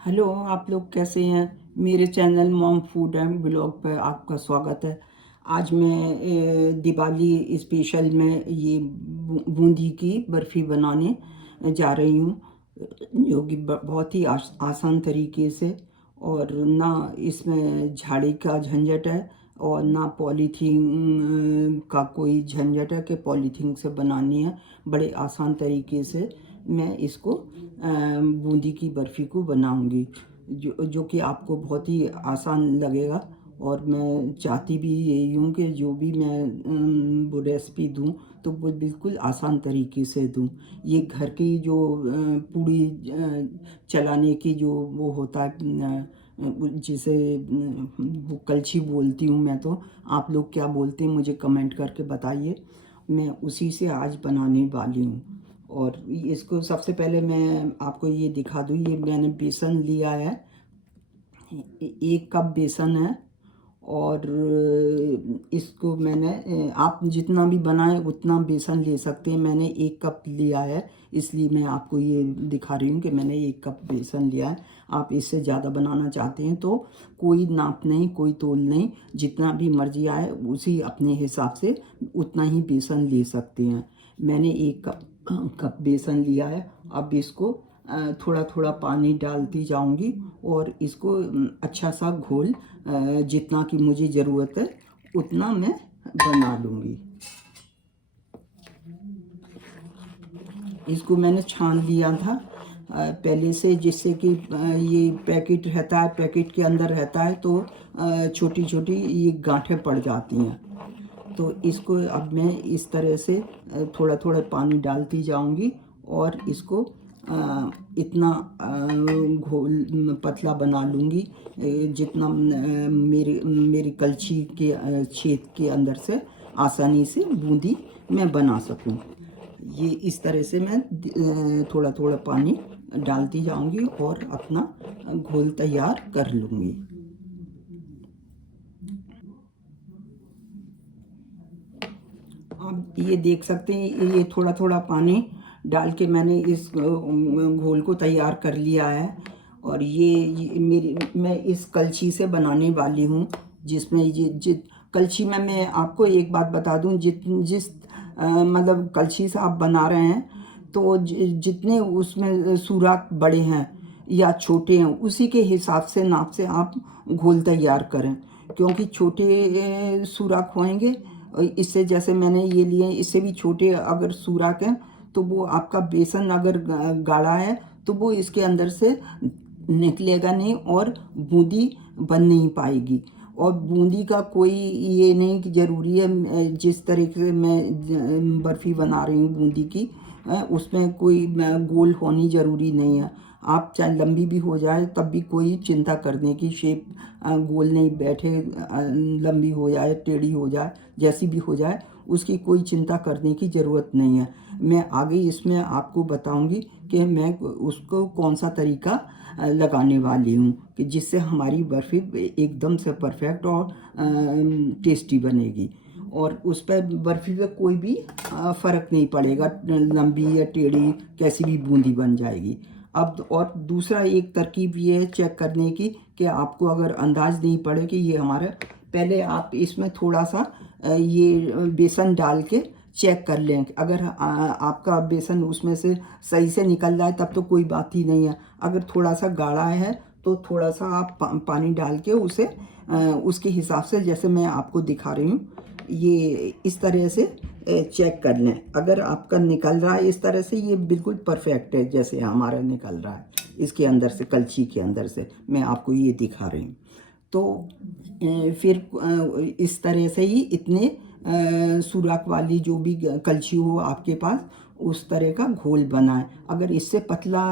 Hello, आप लोग कैसे हैं। मेरे channel mom food and blog पर आपका स्वागत है। आज मैं दिवाली स्पेशल में ये बूंदी की बर्फ़ी बनाने जा रही हूँ, जो कि बहुत ही आसान तरीके से, और ना इसमें झाड़ी का झंझट है और ना पॉलीथीन का कोई झंझट है कि पॉलीथीन से बनानी है। बड़े आसान तरीके से मैं इसको बूंदी की बर्फ़ी को बनाऊंगी, जो कि आपको बहुत ही आसान लगेगा। और मैं चाहती भी यही हूँ कि जो भी मैं वो रेसिपी दूँ तो वो बिल्कुल आसान तरीके से दूँ। ये घर की जो पूड़ी चलाने की जो वो होता है, जिसे वो कलछी बोलती हूँ मैं, तो आप लोग क्या बोलते हैं मुझे कमेंट करके बताइए। मैं उसी से आज बनाने वाली हूँ। और इसको सबसे पहले मैं आपको ये दिखा दूँ, ये मैंने बेसन लिया है, 1 कप बेसन है। और इसको मैंने आप जितना भी बनाए उतना बेसन ले सकते हैं। मैंने 1 कप लिया है, इसलिए मैं आपको ये दिखा रही हूँ कि मैंने 1 कप बेसन लिया है। आप इससे ज़्यादा बनाना चाहते हैं तो कोई नाप नहीं, कोई तोल नहीं, जितना भी मर्जी आए उसी अपने हिसाब से उतना ही बेसन ले सकते हैं। मैंने 1 कप बेसन लिया है। अब इसको थोड़ा थोड़ा पानी डालती जाऊंगी और इसको अच्छा सा घोल जितना कि मुझे ज़रूरत है उतना मैं बना लूँगी। इसको मैंने छान लिया था पहले से, जिससे कि ये पैकेट रहता है, पैकेट के अंदर रहता है तो छोटी छोटी ये गांठें पड़ जाती हैं। तो इसको अब मैं इस तरह से थोड़ा थोड़ा पानी डालती जाऊंगी और इसको इतना घोल पतला बना लूँगी जितना मेरी मेरी कलछी के छेद के अंदर से आसानी से बूंदी मैं बना सकूं। ये इस तरह से मैं थोड़ा थोड़ा पानी डालती जाऊंगी और अपना घोल तैयार कर लूँगी। आप ये देख सकते हैं, ये थोड़ा थोड़ा पानी डाल के मैंने इस घोल को तैयार कर लिया है। और ये मैं इस कलछी से बनाने वाली हूँ, जिसमें ये कलछी में मैं आपको एक बात बता दूँ, जिस मतलब कलछी से आप बना रहे हैं तो जितने उसमें सुराख बड़े हैं या छोटे हैं उसी के हिसाब से नाप से आप घोल तैयार करें, क्योंकि छोटे सुराख होंगे इससे, जैसे मैंने ये लिए इससे भी छोटे अगर सुराख हैं तो वो आपका बेसन अगर गाढ़ा है तो वो इसके अंदर से निकलेगा नहीं और बूंदी बन नहीं पाएगी। और बूंदी का कोई ये नहीं कि ज़रूरी है जिस तरीके से मैं बर्फ़ी बना रही हूँ बूंदी की, उसमें कोई गोल होनी ज़रूरी नहीं है। आप चाहे लंबी भी हो जाए तब भी कोई चिंता करने की, शेप गोल नहीं बैठे, लंबी हो जाए टेढ़ी हो जाए जैसी भी हो जाए उसकी कोई चिंता करने की ज़रूरत नहीं है। मैं आगे इसमें आपको बताऊंगी कि मैं उसको कौन सा तरीका लगाने वाली हूँ कि जिससे हमारी बर्फ़ी एकदम से परफेक्ट और टेस्टी बनेगी। और उस पर बर्फ़ी पे कोई भी फ़र्क नहीं पड़ेगा, लंबी या टेढ़ी कैसी भी बूंदी बन जाएगी। अब और दूसरा एक तरकीब ये है चेक करने की कि आपको अगर अंदाज़ नहीं पड़े कि ये हमारा, पहले आप इसमें थोड़ा सा ये बेसन डाल के चेक कर लें। अगर आपका बेसन उसमें से सही से निकल जाए तब तो कोई बात ही नहीं है। अगर थोड़ा सा गाढ़ा है तो थोड़ा सा आप पानी डाल के उसे उसके हिसाब से, जैसे मैं आपको दिखा रही हूँ, ये इस तरह से चेक कर लें। अगर आपका निकल रहा है इस तरह से, ये बिल्कुल परफेक्ट है जैसे हमारा निकल रहा है इसके अंदर से, कलछी के अंदर से मैं आपको ये दिखा रही हूँ। तो फिर इस तरह से ही इतने सुराख वाली जो भी कलछी हो आपके पास उस तरह का घोल बनाएं। अगर इससे पतला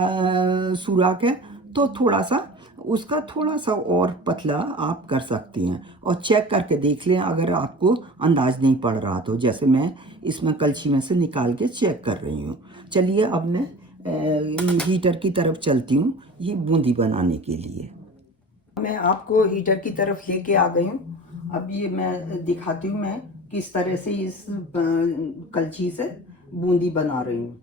सुराख है तो थोड़ा सा उसका थोड़ा सा और पतला आप कर सकती हैं और चेक करके देख लें अगर आपको अंदाज नहीं पड़ रहा तो, जैसे मैं इसमें कलछी में से निकाल के चेक कर रही हूँ। चलिए अब मैं हीटर की तरफ चलती हूँ ये बूंदी बनाने के लिए। मैं आपको हीटर की तरफ लेके आ गई हूँ। अब ये मैं दिखाती हूँ मैं किस तरह से इस कलछी से बूंदी बना रही हूँ।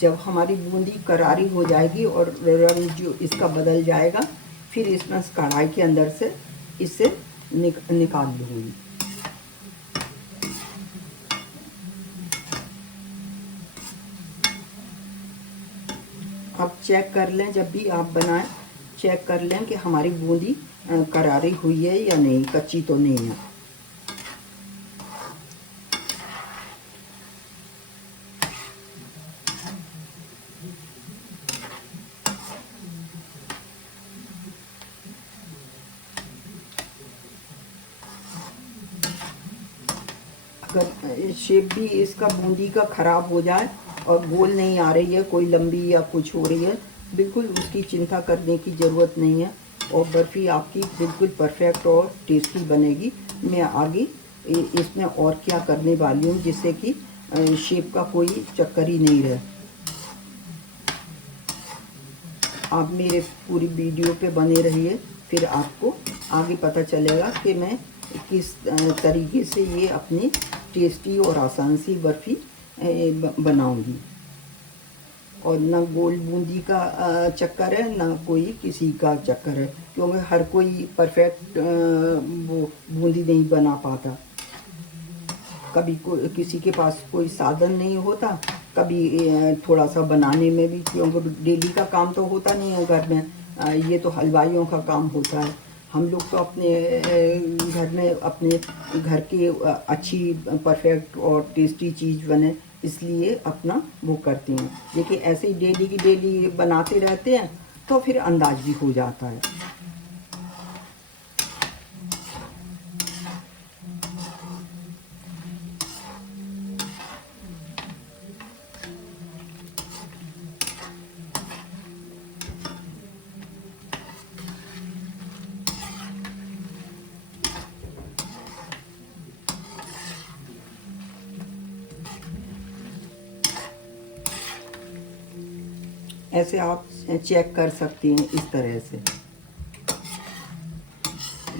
जब हमारी बूंदी करारी हो जाएगी और रंग जो इसका बदल जाएगा, फिर इसमें कढ़ाई के अंदर से इसे निकाल लूँगी। आप चेक कर लें, जब भी आप बनाएं चेक कर लें कि हमारी बूंदी करारी हुई है या नहीं, कच्ची तो नहीं है। अगर शेप भी इसका बूंदी का ख़राब हो जाए और गोल नहीं आ रही है, कोई लंबी या कुछ हो रही है, बिल्कुल उसकी चिंता करने की ज़रूरत नहीं है और बर्फ़ी आपकी बिल्कुल परफेक्ट और टेस्टी बनेगी। मैं आगे इसमें और क्या करने वाली हूँ जिससे कि शेप का कोई चक्कर ही नहीं रहे। आप मेरे पूरी वीडियो पे बने रहिए, फिर आपको आगे पता चलेगा कि मैं किस तरीके से ये अपनी टेस्टी और आसान सी बर्फ़ी बनाऊंगी। और ना गोल बूंदी का चक्कर है, ना कोई किसी का चक्कर है, क्योंकि हर कोई परफेक्ट वो बूंदी नहीं बना पाता। कभी किसी के पास कोई साधन नहीं होता, कभी थोड़ा सा बनाने में भी, क्योंकि डेली का काम तो होता नहीं है घर में, ये तो हलवाइयों का काम होता है। हम लोग तो अपने घर में अपने घर की अच्छी परफेक्ट और टेस्टी चीज़ बने इसलिए अपना वो करते हैं। लेकिन ऐसे ही डेली की डेली बनाते रहते हैं तो फिर अंदाज भी हो जाता है। ऐसे आप चेक कर सकती हैं इस तरह से।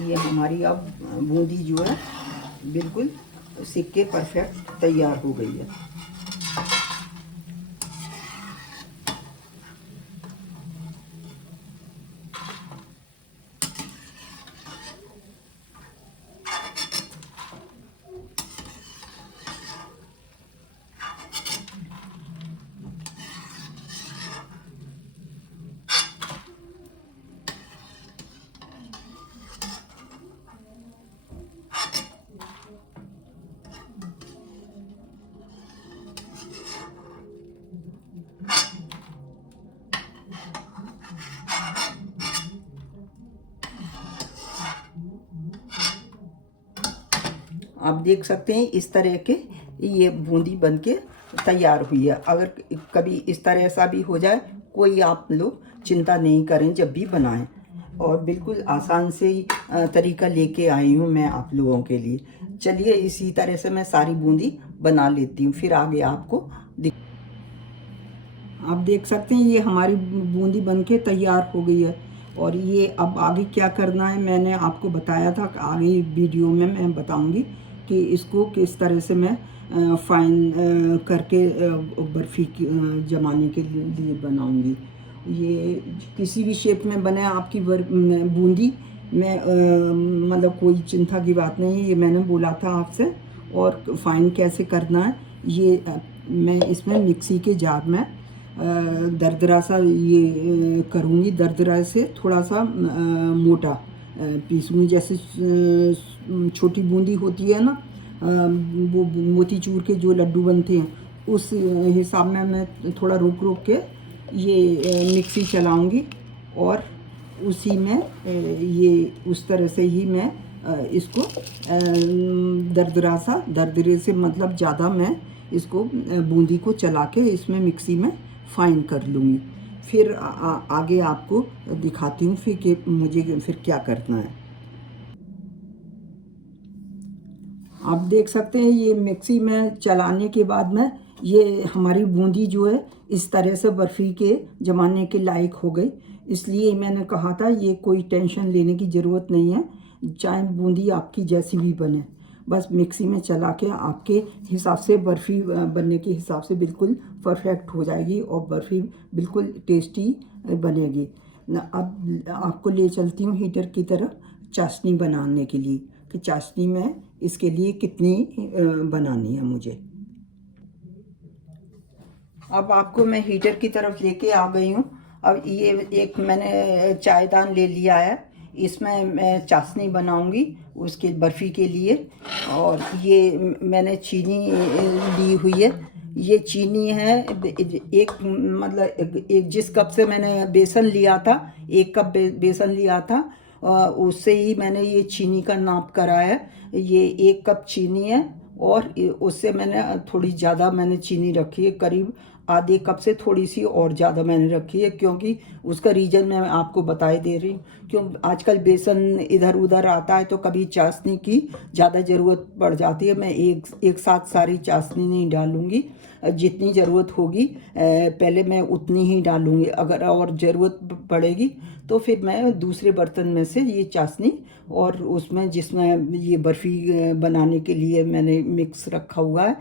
ये हमारी अब बूंदी जो है बिल्कुल सिक के परफेक्ट तैयार हो गई है। आप देख सकते हैं इस तरह के ये बूंदी बन के तैयार हुई है। अगर कभी इस तरह ऐसा भी हो जाए, कोई आप लोग चिंता नहीं करें जब भी बनाएं, और बिल्कुल आसान से ही तरीका लेके आई हूँ मैं आप लोगों के लिए। चलिए इसी तरह से मैं सारी बूंदी बना लेती हूँ, फिर आगे आपको आप देख सकते हैं ये हमारी बूंदी बनके तैयार हो गई है। और ये अब आगे क्या करना है मैंने आपको बताया था, आगे वीडियो में मैं बताऊंगी कि इसको किस तरह से मैं फाइन करके बर्फ़ी जमाने के लिए बनाऊंगी। ये किसी भी शेप में बने आपकी बूंदी में, मतलब कोई चिंता की बात नहीं है। ये मैंने बोला था आपसे। और फाइन कैसे करना है ये मैं इसमें मिक्सी के जार में दरदरा सा ये करूँगी, दरदरा से थोड़ा सा मोटा पीसूँगी। जैसे छोटी बूंदी होती है ना, वो मोतीचूर के जो लड्डू बनते हैं, उस हिसाब में मैं थोड़ा रोक रोक के ये मिक्सी चलाऊँगी और उसी में ये उस तरह से ही मैं इसको दरदरा सा, दरदरे से मतलब ज़्यादा मैं इसको बूंदी को चला के इसमें मिक्सी में फाइन कर लूँगी। फिर आगे आपको दिखाती हूँ फिर कि मुझे फिर क्या करना है। आप देख सकते हैं ये मिक्सी में चलाने के बाद में ये हमारी बूंदी जो है इस तरह से बर्फ़ी के जमाने के लायक हो गई। इसलिए मैंने कहा था ये कोई टेंशन लेने की ज़रूरत नहीं है, चाहे बूंदी आपकी जैसी भी बने, बस मिक्सी में चला के आपके हिसाब से बर्फ़ी बनने के हिसाब से बिल्कुल परफेक्ट हो जाएगी और बर्फ़ी बिल्कुल टेस्टी बनेगी। अब आपको ले चलती हूँ हीटर की तरफ चाशनी बनाने के लिए कि चाशनी में इसके लिए कितनी बनानी है मुझे। अब आपको मैं हीटर की तरफ लेके आ गई हूँ। अब ये एक मैंने चायदान ले लिया है, इसमें मैं चाशनी बनाऊंगी उसके बर्फ़ी के लिए। और ये मैंने चीनी ली हुई है, ये चीनी है एक मतलब एक जिस कप से मैंने बेसन लिया था, 1 कप बेसन लिया था, उससे ही मैंने ये चीनी का नाप करा है। ये 1 कप चीनी है और उससे मैंने थोड़ी ज़्यादा मैंने चीनी रखी है, करीब आधे कप से थोड़ी सी और ज़्यादा मैंने रखी है, क्योंकि उसका रीज़न मैं आपको बताए दे रही हूँ। क्यों आजकल बेसन इधर उधर आता है तो कभी चाशनी की ज़्यादा ज़रूरत पड़ जाती है। मैं एक साथ सारी चाशनी नहीं डालूँगी, जितनी ज़रूरत होगी पहले मैं उतनी ही डालूँगी। अगर और ज़रूरत पड़ेगी तो फिर मैं दूसरे बर्तन में से ये चाशनी और उसमें जिसमें ये बर्फ़ी बनाने के लिए मैंने मिक्स रखा हुआ है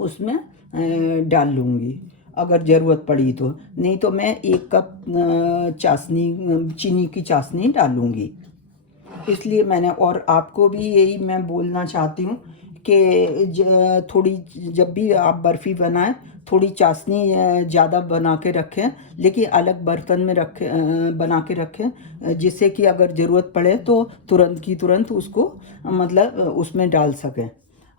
उसमें डाल लूँगी अगर ज़रूरत पड़ी तो। नहीं तो मैं 1 कप चाशनी चीनी की चाशनी डालूँगी। इसलिए मैंने, और आपको भी यही मैं बोलना चाहती हूँ कि थोड़ी जब भी आप बर्फ़ी बनाएं थोड़ी चाशनी ज़्यादा बना के रखें, लेकिन अलग बर्तन में बना के रखें, जिससे कि अगर ज़रूरत पड़े तो तुरंत की तुरंत उसको मतलब उसमें डाल सकें।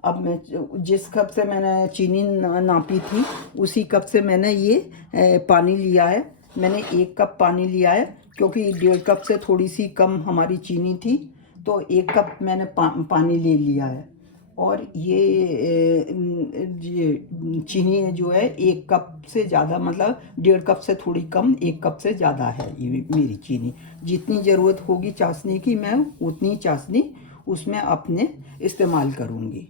अब मैं जिस कप से मैंने चीनी नापी थी उसी कप से मैंने ये पानी लिया है। मैंने 1 कप पानी लिया है, क्योंकि 1.5 कप से थोड़ी सी कम हमारी चीनी थी, तो 1 कप मैंने पानी ले लिया है। और ये चीनी जो है 1 कप से ज़्यादा, मतलब 1.5 कप से थोड़ी कम, 1 कप से ज़्यादा है ये मेरी चीनी। जितनी ज़रूरत होगी चाशनी की मैं उतनी चाशनी उसमें अपने इस्तेमाल करूँगी।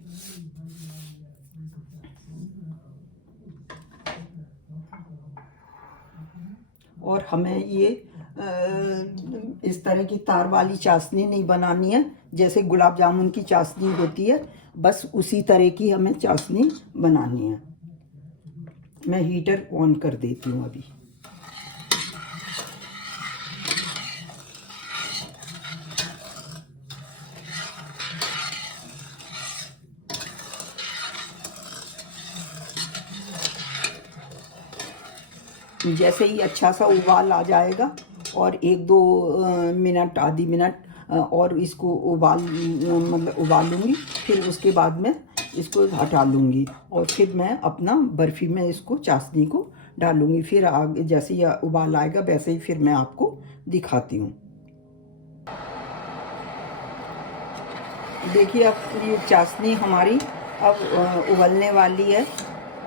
और हमें ये इस तरह की तार वाली चाशनी नहीं बनानी है, जैसे गुलाब जामुन की चाशनी होती है, बस उसी तरह की हमें चाशनी बनानी है। मैं हीटर ऑन कर देती हूँ अभी। जैसे ही अच्छा सा उबाल आ जाएगा और 1-2 मिनट, आधी मिनट और इसको मतलब उबालूंगी, फिर उसके बाद में इसको हटा लूँगी और फिर मैं अपना बर्फ़ी में इसको चाशनी को डालूँगी। फिर आगे जैसे ही उबाल आएगा वैसे ही फिर मैं आपको दिखाती हूँ। देखिए अब ये चाशनी हमारी अब उबलने वाली है।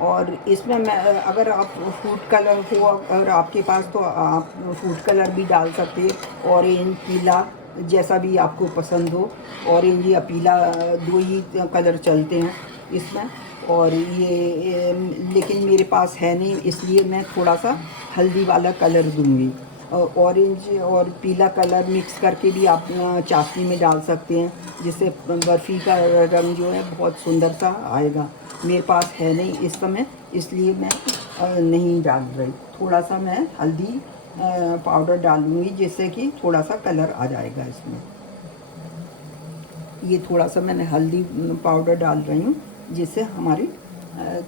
और इसमें मैं अगर आप फूड कलर हो अगर आपके पास तो आप फूड कलर भी डाल सकते हैं, ऑरेंज, पीला, जैसा भी आपको पसंद हो। ऑरेंज या पीला 2 ही कलर चलते हैं इसमें। और ये लेकिन मेरे पास है नहीं, इसलिए मैं थोड़ा सा हल्दी वाला कलर दूंगी। ऑरेंज और पीला कलर मिक्स करके भी आप चाशनी में डाल सकते हैं, जिससे बर्फ़ी का रंग जो है बहुत सुंदर सा आएगा। मेरे पास है नहीं इस समय, इसलिए मैं नहीं डाल रही। थोड़ा सा मैं हल्दी पाउडर डालूँगी, जिससे कि थोड़ा सा कलर आ जाएगा इसमें। ये थोड़ा सा मैंने हल्दी पाउडर डाल रही हूँ, जिससे हमारी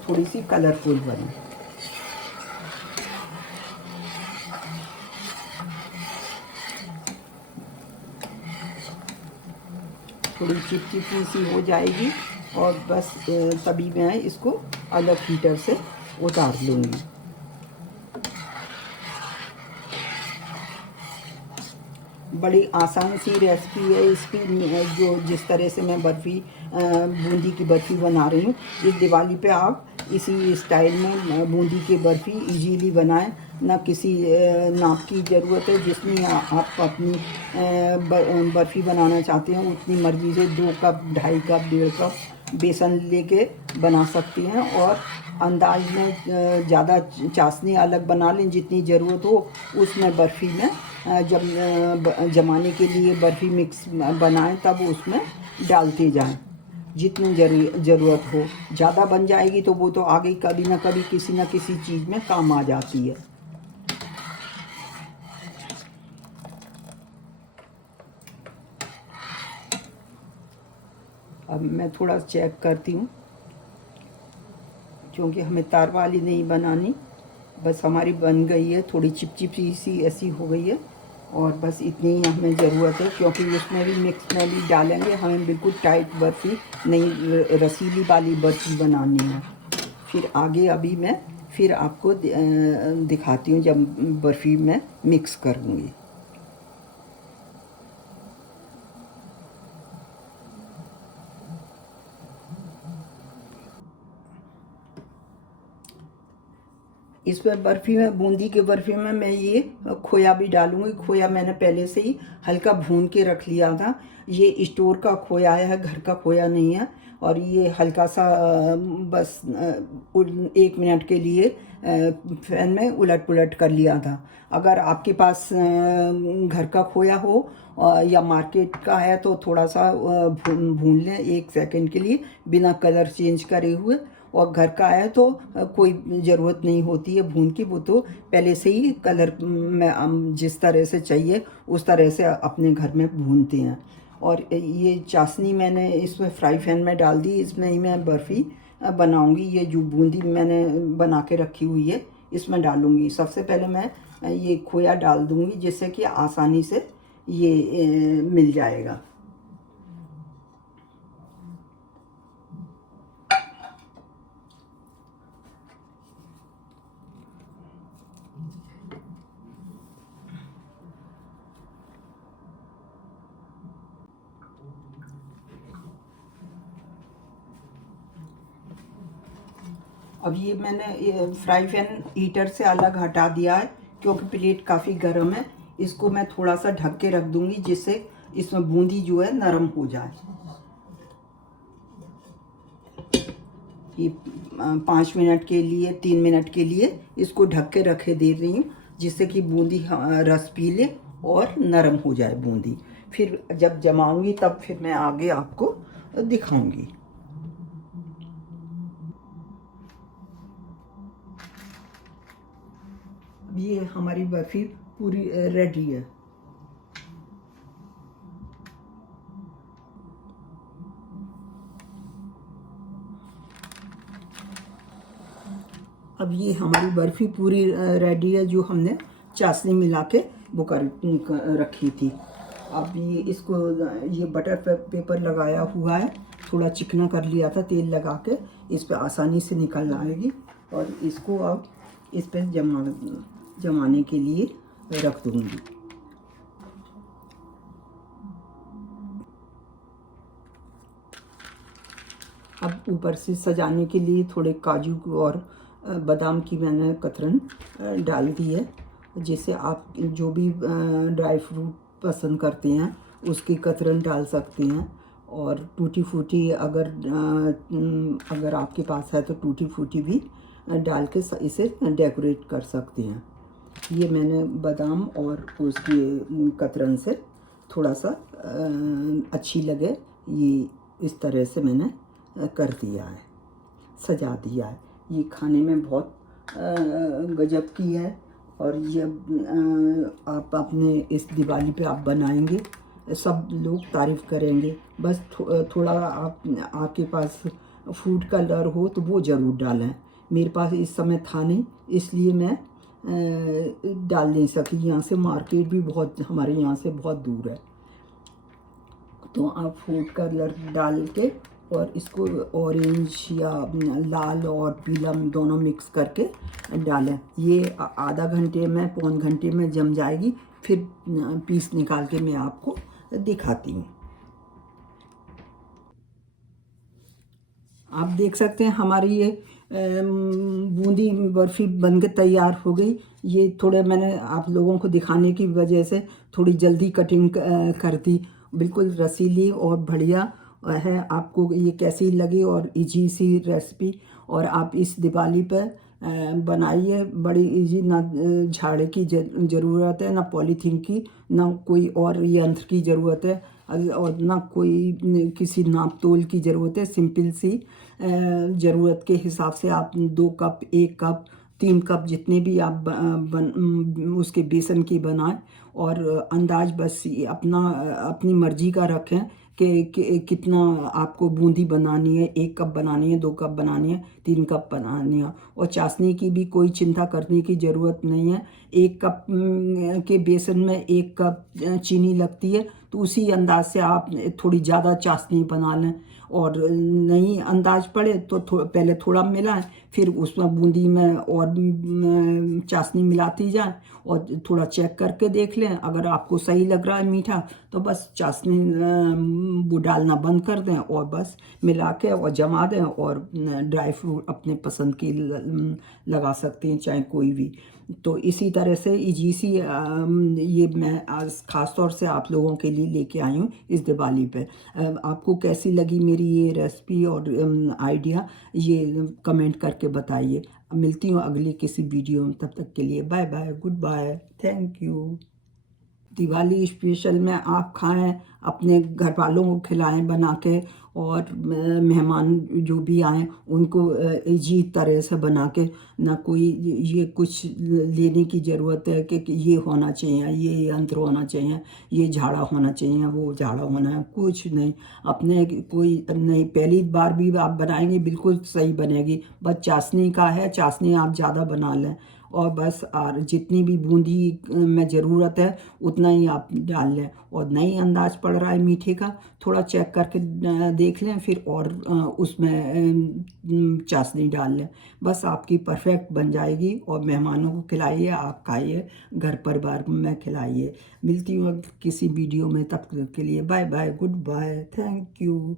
थोड़ी सी कलरफुल बने। थोड़ी चिपचिपी सी हो जाएगी और बस तभी मैं इसको अलग हीटर से उतार लूँगी। बड़ी आसान सी रेसिपी है इसकी, जो जिस तरह से मैं बर्फ़ी बूंदी की बर्फ़ी बना रही हूँ। इस दिवाली पे आप इसी स्टाइल में बूंदी की बर्फ़ी इजीली बनाएं। ना किसी नाप की ज़रूरत है, जितनी आप अपनी बर्फ़ी बनाना चाहते हैं उतनी मर्ज़ी से 2 कप, 2.5 कप, 1.5 कप बेसन लेके बना सकती हैं। और अंदाज में ज़्यादा चाशनी अलग बना लें, जितनी ज़रूरत हो उसमें बर्फ़ी में जब जमाने के लिए बर्फ़ी मिक्स बनाएं तब उसमें डालते जाएं। जितनी ज़रूरत हो। ज़्यादा बन जाएगी तो वो तो आगे कभी ना कभी किसी न किसी चीज़ में काम आ जाती है। अब मैं थोड़ा चेक करती हूँ, क्योंकि हमें तार वाली नहीं बनानी। बस हमारी बन गई है, थोड़ी चिपचिपी सी ऐसी हो गई है, और बस इतनी ही हमें ज़रूरत है, क्योंकि उसमें भी मिक्स में भी डालेंगे। हमें बिल्कुल टाइट बर्फ़ी नहीं, रसीली वाली बर्फ़ी बनानी है। फिर आगे अभी मैं फिर आपको दिखाती हूँ जब बर्फ़ी में मिक्स करूँगी। इसमें बर्फ़ी में, बूंदी की बर्फ़ी में मैं ये खोया भी डालूँगी। खोया मैंने पहले से ही हल्का भून के रख लिया था। ये स्टोर का खोया है, घर का खोया नहीं है। और ये हल्का सा बस 1 मिनट के लिए फैन में उलट पुलट कर लिया था। अगर आपके पास घर का खोया हो या मार्केट का है तो थोड़ा सा भून लें 1 सेकंड के लिए, बिना कलर चेंज करे हुए। और घर का है तो कोई ज़रूरत नहीं होती है भून की, वो तो पहले से ही कलर में जिस तरह से चाहिए उस तरह से अपने घर में भूनते हैं। और ये चाशनी मैंने इसमें फ्राई पैन में डाल दी। इसमें ही मैं बर्फ़ी बनाऊंगी। ये जो बूंदी मैंने बना के रखी हुई है इसमें डालूंगी। सबसे पहले मैं ये खोया डाल दूंगी, जिससे कि आसानी से ये मिल जाएगा। अब ये मैंने फ्राई पैन हीटर से अलग हटा दिया है, क्योंकि प्लेट काफ़ी गर्म है। इसको मैं थोड़ा सा ढक के रख दूंगी, जिससे इसमें बूंदी जो है नरम हो जाए। ये 5 मिनट के लिए, 3 मिनट के लिए इसको ढक के रखे दे रही हूँ, जिससे कि बूंदी रस पी ले और नरम हो जाए बूंदी। फिर जब जमाऊंगी तब फिर मैं आगे आपको दिखाऊंगी। ये हमारी बर्फ़ी पूरी रेडी है। अब ये हमारी बर्फ़ी पूरी रेडी है, जो हमने चाशनी मिला के वो कर रखी थी। अब ये इसको, ये बटर पेपर लगाया हुआ है, थोड़ा चिकना कर लिया था तेल लगा के, इस पे आसानी से निकल आएगी। और इसको अब इस पे जमाने के लिए रख दूँगी। अब ऊपर से सजाने के लिए थोड़े काजू और बादाम की मैंने कतरन डाल दी है, जिससे आप जो भी ड्राई फ्रूट पसंद करते हैं उसकी कतरन डाल सकते हैं। और टूटी फूटी अगर आपके पास है तो टूटी फूटी भी डाल के इसे डेकोरेट कर सकते हैं। ये मैंने बादाम और उसकी कतरन से थोड़ा सा अच्छी लगे, ये इस तरह से मैंने कर दिया है, सजा दिया है। ये खाने में बहुत गजब की है। और ये आप अपने इस दिवाली पे आप बनाएंगे, सब लोग तारीफ़ करेंगे। बस थोड़ा आपके पास फूड कलर हो तो वो ज़रूर डालें। मेरे पास इस समय था नहीं, इसलिए मैं डाल नहीं सकी। यहाँ से मार्केट भी बहुत, हमारे यहाँ से बहुत दूर है। तो आप फूड कलर डाल के और इसको ऑरेंज या लाल और पीला दोनों मिक्स करके डालें। ये आधा घंटे में, पौन घंटे में जम जाएगी। फिर पीस निकाल के मैं आपको दिखाती हूँ। आप देख सकते हैं हमारी ये बूंदी बर्फ़ी बनके तैयार हो गई। ये थोड़े मैंने आप लोगों को दिखाने की वजह से थोड़ी जल्दी कटिंग कर दी। बिल्कुल रसीली और बढ़िया है। आपको ये कैसी लगी और इजी सी रेसिपी, और आप इस दिवाली पर बनाइए। बड़ी इजी, ना झाड़े की ज़रूरत है, ना पॉलीथीन की, ना कोई और यंत्र की ज़रूरत है। और ना कोई किसी नाप तोल की ज़रूरत है। सिंपल सी ज़रूरत के हिसाब से आप 2 कप, 1 कप, 3 कप जितने भी आप उसके बेसन की बनाएं। और अंदाज बस ये अपनी मर्ज़ी का रखें कि कितना आपको बूंदी बनानी है। 1 कप बनानी है, 2 कप बनानी है, 3 कप बनानी है। और चाशनी की भी कोई चिंता करने की ज़रूरत नहीं है। 1 कप के बेसन में 1 कप चीनी लगती है, तो उसी अंदाज से आप थोड़ी ज़्यादा चाशनी बना लें। और नहीं अंदाज पड़े तो पहले थोड़ा मिलाएं, फिर उसमें बूंदी में और चाशनी मिलाती जाएं और थोड़ा चेक करके देख लें। अगर आपको सही लग रहा है मीठा, तो बस चाशनी वो डालना बंद कर दें और बस मिला के और जमा दें। और ड्राई फ्रूट अपने पसंद की लगा सकते हैं, चाहे कोई भी। तो इसी तरह से इजी सी ये मैं आज ख़ास तौर से आप लोगों के लिए लेके आई हूँ इस दिवाली पे। आपको कैसी लगी मेरी ये रेसिपी और आइडिया, ये कमेंट करके बताइए। मिलती हूँ अगली किसी वीडियो में, तब तक के लिए bye bye, good bye, thank you. Diwali special में आप खाएं, अपने घर वालों को खिलाएं बना के। और मेहमान जो भी आएँ उनको इजी तरह से बना के, ना कोई ये कुछ लेने की ज़रूरत है कि ये होना चाहिए, ये यंत्र होना चाहिए, ये झाड़ा होना चाहिए, वो झाड़ा होना है, कुछ नहीं। अपने कोई नहीं, पहली बार भी आप बनाएंगे बिल्कुल सही बनेगी। बस चाशनी का है, चाशनी आप ज़्यादा बना लें और बस। और जितनी भी बूंदी में ज़रूरत है उतना ही आप डाल लें। और नहीं अंदाज पड़ रहा है मीठे का, थोड़ा चेक करके देख लें, फिर और उसमें चाशनी डाल लें। बस आपकी परफेक्ट बन जाएगी। और मेहमानों को खिलाइए, आप खाइए, घर परिवार में खिलाइए। मिलती हूँ किसी वीडियो में, तब तक के लिए bye bye, good bye, thank you.